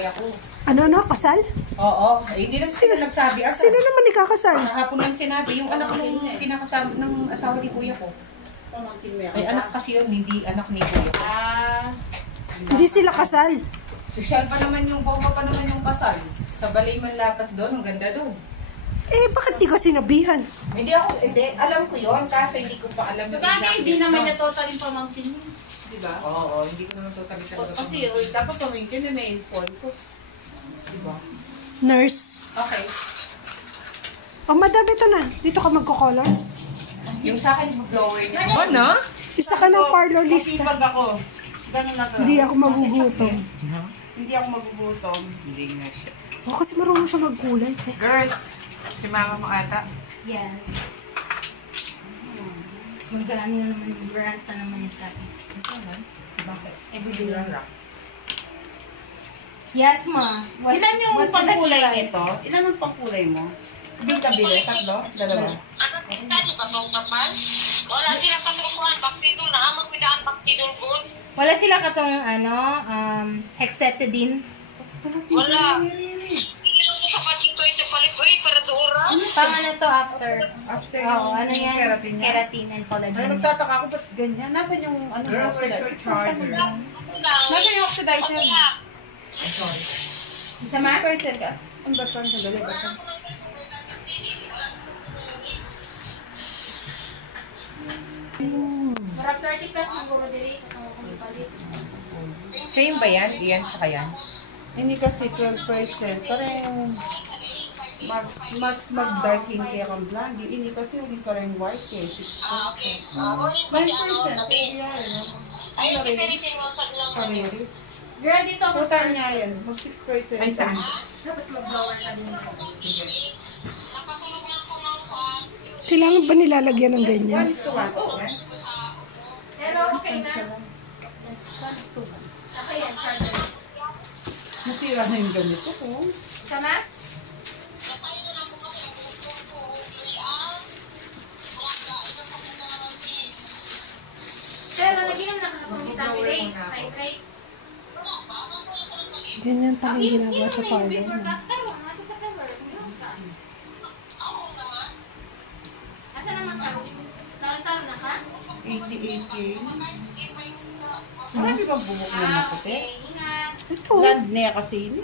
Ako. Ano na, kasal? Oo, hindi naman sila nagsabi. Sino naman ikakasal? Kahapon lang sinabi, yung anak nung kinakasama ng asawa ni kuya ko. Ay anak kasi yun, hindi anak ni kuya ko. Hindi sila kasal. Sosyal pa naman yung, bauma pa naman yung kasal. Sa Balay Manlapas doon, ang ganda doon. Eh, bakit di ko sinabihan? Hindi ako, hindi, alam ko yun, kaso hindi ko pa alam. Sabagay, hindi naman niya totally pamangkin yun. Diba? Oo, hindi ko naman totally talaga. Kasi dapat pamangkin may inform ko. Diba? Nurse. Okay. Oh, madam, ito na. Dito ka magko-color? Yung sa akin, blower niya. Oh, no? Isa ka ng parlor lista. Masipag ako. Ganun na to. Hindi ako magugutom. Hindi ako magugutom. Hindi nga siya. Oh, kasi marunong siya magkulay. Girl, si mama mo ata. Yes. Magkalami na naman, brand na naman sa akin. Bakit? Everyday. Yes, ma. Ilan yung what's the pangkulay kilay? nito? Ilan ang pangkulay mo? Kabila, tatlo? Dalawa? Wala silang katrukuhan, baktidol na, magpidaan baktidol ko. Wala sila katong, hexetidine. Wala. Hindi ko pa dito ito palit, uy, para doora. Pang ano to after? After Oo, yung ano yan? keratin niya? Keratin and Ay, collagen. nagtataka ako, ba't ganyan? Nasaan yung ano? Girl, where's oxidizer? your charger? Nasaan yung oxidizer? I'm sorry. Isa ma? 6% ka? Ang basan, sandali, basan. Marag 30 plus ng guro dili. Same ba yan? Iyan pa yan? Hindi kasi 12%. Parang max mag-darking kaya kang blondie. Hindi kasi ulit pa rin white eh. 6%. 9%. Pwede yan. Ano rin? Kariri. Girl, dito ako. Total niya yan. Mag 6%. Ay, saan? Tapos mag-blower ka din. Kailangan ba nilalagyan ng ganyan? 1:1. Oo. Pero okay na. Okay yan, charger. Nasira na yung ganito ko. Isa ma? Pero lagi naman nakakapag-vitamin A, citrate. Ganyan pala yung ginagawa sa parlor. Asa naman ka? Taro-taro na ka? 88K. Marami bang buhok na maputi? Ingat. Ito. Blonde na kasi yun.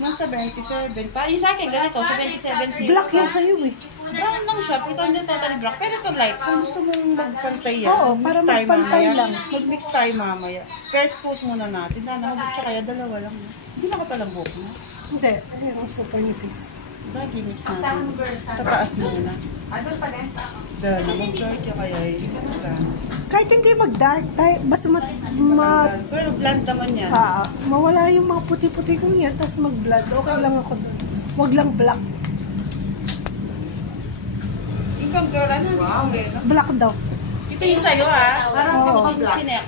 Nasa 27. Pa, yung sa akin ganito, 77. Black yan sa'yo eh. Brown lang siya, pero hindi totally black. Pero ito light, kung gusto mong magpantay yan, Oo, mag-mix para tayo magpantay mamaya. lang. Mag-mix tayo mamaya. First coat muna natin. Dana, mag-tsaka kaya dalawa lang. Hindi na ka palang buhok na. Hindi. Ayun, super nipis. Lagi mix natin. Sa taas muna. Doon pa din? Dana, mag-dark ka kaya yun. Kahit hindi mag-dark, basta So, blonde naman yan. mawala yung mga puti-puti kong yan, tapos mag-blood. Okay lang ako doon. Huwag lang black. Ikaw, girl, ano? Wow. Okay, no? Black daw. Ito yung sa'yo, ha? Parang Oo. pagka-black. Chinek.